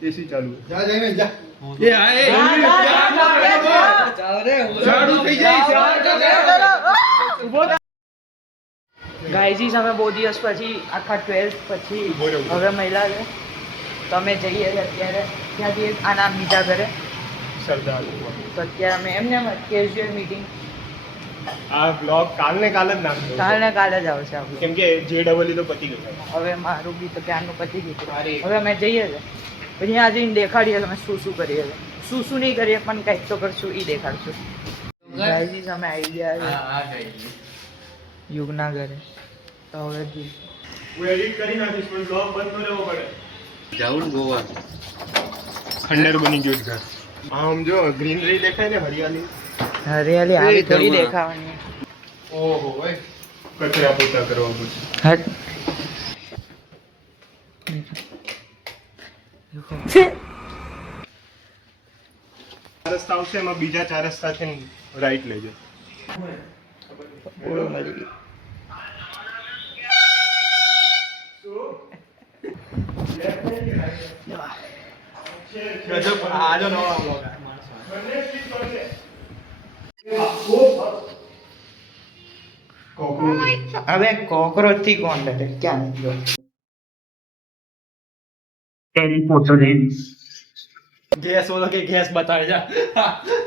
AC चालू है। जा जाए जा ये आए जाओ रे झाड़ू થઈ જાય ગાઈઝીસ અમે બહુ દિવસ પછી આખા 12th પછી હવે મહિલા છે તો અમે જઈએ છીએ અત્યારે ત્યાંથી આના બીજા ઘરે સરદાર તો અત્યારે અમે એમને કેઝ્યુઅલ મીટિંગ આ બ્લોગ કાલને કાલ જ નાખજો કાલે જ આવશે આપણું કેમ કે JEE તો પતી ગયું હવે મારું બી તો ક્યારનું પતી ગયું હવે અમે જઈએ છીએ પછી આજે દેખાડીએ અમે શું શું કરીએ છીએ શું નહીં કરીએ પણ કંઈક તો કરશું એ દેખાડશું ગાઈઝીસ અમે આવી ગયા યુગના ઘરે તો હવે હું એડિટ કરી નાખીશ પણ બ્લોગ બંધ ન રહેવો પડે જાઉં ગોવા ખંડેર બની ગયું ઘર આમ જો ગ્રીનરી દેખાય ને હરિયાળી હરિયાળી આવી થોડી દેખાવાની ઓહો ભાઈ કચરા પોતા કરવા પડશે હટ રસ્તા આવશે એમાં બીજા 4 રસ્તા છે રાઈટ લેજો ઓળો મળી ગઈ ગજબ આજો નવો બ્લોગ હવે કોકરોચ થી કોણ ડરે ક્યાં નીકળ્યો તેરી ફોટો લે गैस वाला के गैस बता जा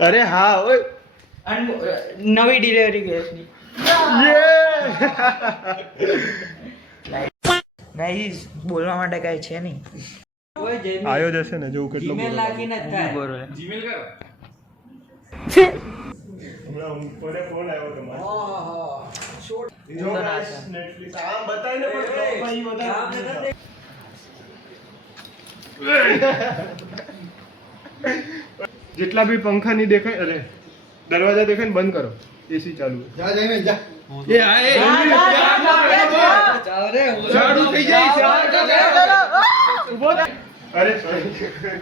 અરે હા ઓય નવી ડિલિવરી ગેસની ગાઈસ બોલવા માટે કઈ છે નહીં આયો જશે ને જો કેટલો જીમેલ નાખીને જ થાય બોલો જીમેલ કરો હમણાં કોને ફોન આવ્યો તમારો ઓહો શોર્ટ જો નેટફ્લિક્સ આમ બતાઈને પણ બ્લોગમાં ઈ વધારે જેટલા બી પંખા ની દેખાય અરે દરવાજા દેખાય ને બંધ કરો એસી ચાલુ जा जाए जा એ આએ जाओ रे ઝાડુ થઈ જાય ઉભો થા અરે સોરી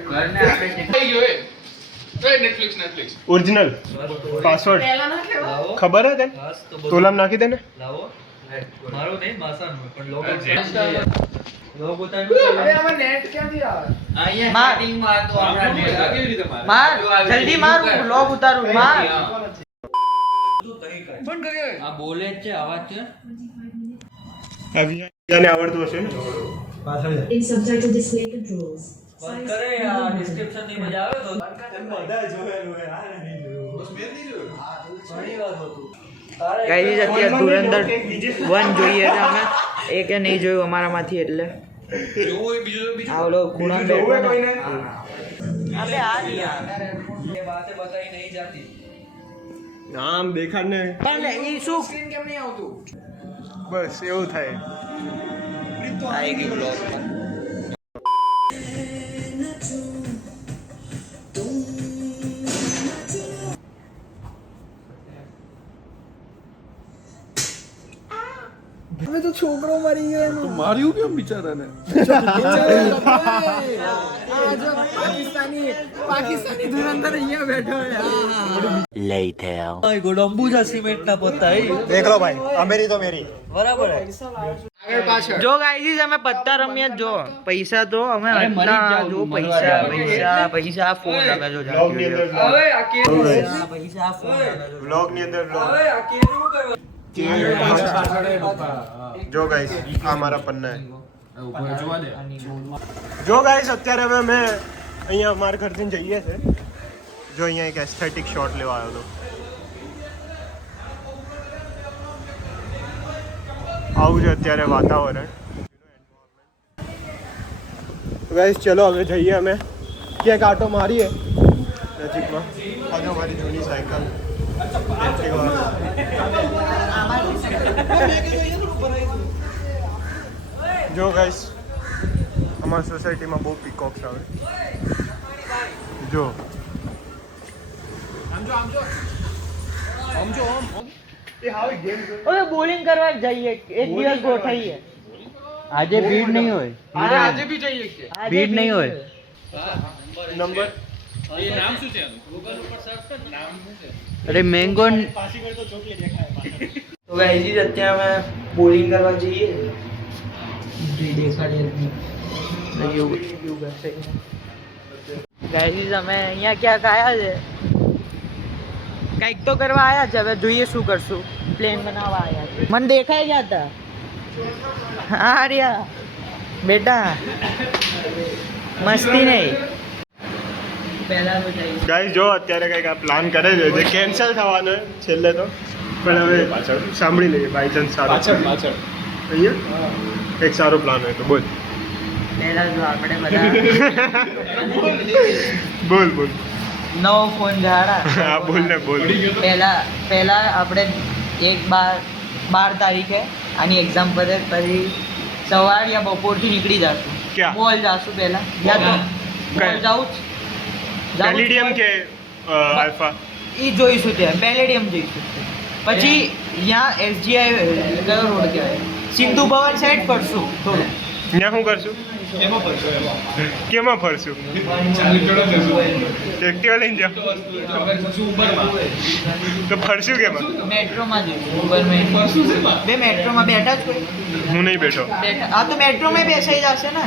ઘરને આપણે ઓરિજિનલ પાસવર્ડ લાવો ખબર હે તને બસ તો તોલામ નાખી દે ને લાવો મારો નહીં માસાનો પણ લોગો હવે આમાં નેટ ક્યાંથી આવે અહીંયા સેટિંગ માં તો આપણા નેટ કેવી રીતે માર જલ્દી માર વ્લોગ ઉતારું માર ફોન કર્યો આ બોલે જ છે અવાજ છે અભિયાને આવડતું હશે ને In subtitle display controls. બંધ કરે આ ડિસ્ક્રિપ્શન ની મજા આવે તો બધા જોયેલું હે આ નહીં જોયું બસ મેં નહીં જોયું ઘણી વાર હતું ગાઈસ અત્યારે ધુરંધર 1 જોઈએ છે અમે એ કે નહીં જોયું અમારામાંથી એટલે જોવું બીજું આ ઓલો ખૂણા જોવું હે કોઈને અબે આ નહીં યાર એ વાતે બતાઈ નહીં જાતી નામ દેખાડ ને પણ ઈ શું સ્ક્રીન કેમ નહીં આવતું બસ એવું થાય આવી ગઈ બ્લોગ હવે તો છોકરો મરી ગયો એનો માર્યું કેમ બિચારાને પાકિસ્તાની ધુરંધર અહીંયા બેઠો હે ગુડ અંબુજા સિમેન્ટ ના પત્તા देख लो भाई अमेरी तो मेरी બરાબર હે આગળ પાછળ જો ગાઈસ અમે પત્તા રમ્યા જો પૈસા તો અમે હતા જો પૈસા ફોન અમે જો બ્લોગ ની અંદર હવે આ કેનું પૈસા ફોન બ્લોગ ની અંદર બ્લોગ હવે આ કેનું કરવા જો ગાઈસ આ મારા પન્ના હે જો ગાઈસ અત્યારે હવે મેં અહીંયા અમારા ઘરથી જઈએ છે જો અહીંયા એક એસ્થેટિક શોટ લેવા આવ્યો હતો આવું છે અત્યારે વાતાવરણ ગાઈસ ચલો હવે જઈએ અમે ક્યાંક આટો મારીએ નજીકમાં આ જો મારી જૂની સાયકલ જો ગાઈસ અમારી સોસાયટીમાં બહુ પીકોક્સ આવે જો ઓય બોલિંગ કરવા જઈએ એક દિવસ ગોઠવીએ આજે ભીડ નહીં હોય આજે બી જઈએ કે ભીડ નહીં હોય નંબર એ નામ શું છે ગૂગલ ઉપર સર્ચ કર નામ શું છે અરે મેંગો પાછી કરતો ચોકલી દેખાય તો ગાઈસ અત્યારે અમે બોલિંગ કરવા જઈએ જે દેખાડે એવું બેસે ગાઈઝ અમે અહીંયા ક્યાંક આવ્યા છે, કંઈક તો કરવા આવ્યા છે, હવે જોઈએ શું કરશું. પ્લેન બનાવવા આવ્યા છે. મને દેખાય ગયા હતા. હા રહ્યા બેટા, મસ્તી નહીં. પહેલા તો જઈશ. ગાઈસ જો અત્યારે કંઈક આ પ્લાન કરે છે જે કેન્સલ થવાનો છે છેલ્લે તો, પણ હવે પાછળ સાંભળી લઈએ બાય ચાન્સ સારો અહીંયા એક સારો પ્લાન હોય તો બોલ. પહેલા જો આપણે બધા બોલ બોલ. નવો ફોન ગાડા. હા બોલ ને બોલ. પહેલા આપણે 12 તારીખે આની એક્ઝામ પતે પછી સવાર યા બપોરથી નીકળી જશું. ક્યાં? મોલ જાશું પહેલા. યા તો મોલ જાઉં પેલિડિયમ કે આલ્ફા એ જોઈશું ત્યાં. પેલેડિયમ જઈશું. પછી ત્યાં SGI કયો રોડ કહેવાય, સિંધુ ભવન સાઈડ ફરશું થોડું. ત્યાં શું કરશું? કેમાં ફરશું? એક્ટિવા લઈને જાઓ તો ફરશું કેમાં? મેટ્રોમાં જઈશું. બે મેટ્રોમાં બેઠા જ કોઈ? હું નહીં બેઠો. હા તો મેટ્રોમાં બેસાઈ જશે ને.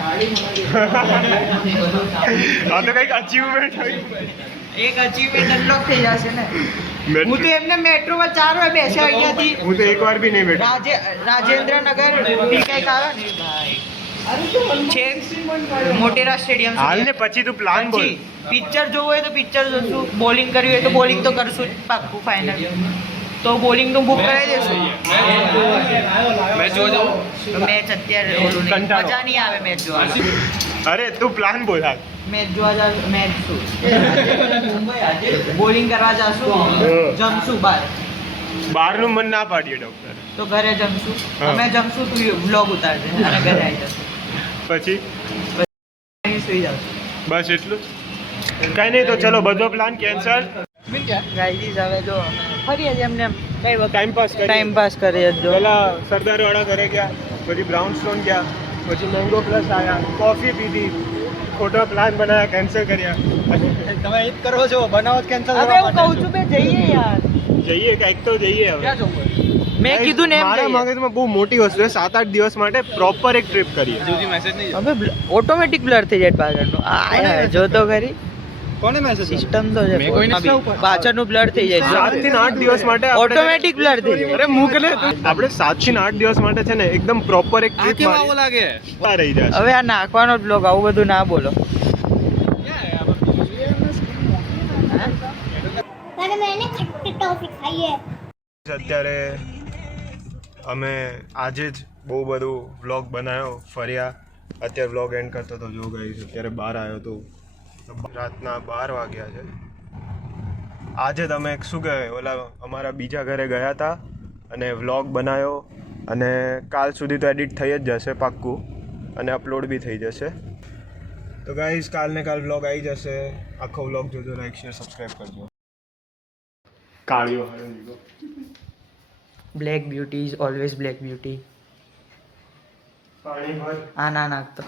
આ તો કંઈક અચીવમેન્ટ હોય. એક અચીવમેન્ટ અનલોક થઈ જશે ને. હું તો એમને મેટ્રોમાં 4 વાર બેસ્યા અહીંયાથી. હું તો એક વાર બી નહીં બેઠો. રાજેન્દ્રનગર થી કંઈક આવે ને છે મોટેરા સ્ટેડિયમ હાલ ને પછી તું પ્લાન બોલ. પિક્ચર જોવું હોય તો પિક્ચર જોશું, બોલિંગ કરવી હોય તો બોલિંગ તો કરશું જ પાક્કું ફાઇનલ. તો બોલિંગ નું બુક કરાવી દેશું. મેચ અત્યારે ઓલું નહીં, કંટાળો. મજા નહીં આવે મેચ જોવાની. અરે તું પ્લાન બોલ હાલ. મેચ જોવા જા, મેચ શું બોલિંગ કરવા જાશું, જમશું બહાર. બહારનું મન ના પાડીએ ડોક્ટર. તો ઘરે જમશું. હા. અમે જમશું, તું વ્લોગ ઉતારજે અને ઘરે આવી જશું. પછી સુઈ જાઉં. બસ એટલું કઈ નહીં તો ચલો બધો પ્લાન કેન્સલ. ગાઈઝ હવે જો ફરીએ જ એમને કઈ વખત ટાઈમ પાસ ટાઈમ પાસ કરીએ જ જો. પહેલા સરદારવાળા ઘરે ગયા, પછી બ્રાઉન સ્ટોન ગયા, પછી મેંગો પ્લસ આવ્યા, કોફી પીધી, ખોટો પ્લાન બનાવ્યા, કેન્સલ કર્યા. તમે એ જ કરો છો, બનાવો કેન્સલ. હવે હું કહું છું બે જઈએ યાર. જઈએ કંઈક તો જઈએ હવે. મેં કીધું ને એમ મારા જઈએ. મગજમાં બહુ મોટી વસ્તુ છે, 7-8 દિવસ માટે પ્રોપર એક ટ્રીપ કરીએ. હવે ઓટોમેટિક બ્લર થઈ જાય પાછળનું. આ જો તો ખરી કોને મેસેજ? સિસ્ટમ તો છે. પાછળનું બ્લર થઈ જાય 7 થી 8 દિવસ માટે આપણે- ઓટોમેટિક બ્લર થઈ જાય. અરે મૂક લે તું. આપણે 7 થી 8 દિવસ માટે છે ને એકદમ પ્રોપર એક ટ્રીપ મારી લાગે? રહી જાય. હવે આ નાખવાનો જ બ્લોગ, આવું બધું ના બોલો. मैंने खट्टी टॉफी खाई है। અત્યારે અમે આજે જ બહુ બધું વ્લોગ બનાવ્યો, ફર્યા. અત્યારે વ્લોગ એન્ડ કરતો તો જો ગઈ અત્યારે બહાર આવ્યો તો રાતના 12 વાગ્યા છે. આજે તમે શું કહેવાય ઓલા અમારા બીજા ઘરે ગયા હતા અને વ્લોગ બનાવ્યો અને કાલ સુધી તો એડિટ થઈ જ જશે પાક્કું અને અપલોડ બી થઈ જશે. તો ગાઈઝ કાલને કાલ વ્લોગ આવી જશે. આખો વ્લોગ જોજો, લાઈક શેર સબસ્ક્રાઈબ કરજો. કાળિયો હળંગો black beauty is always black beauty. પાણી ભર. આ ના નાખતો.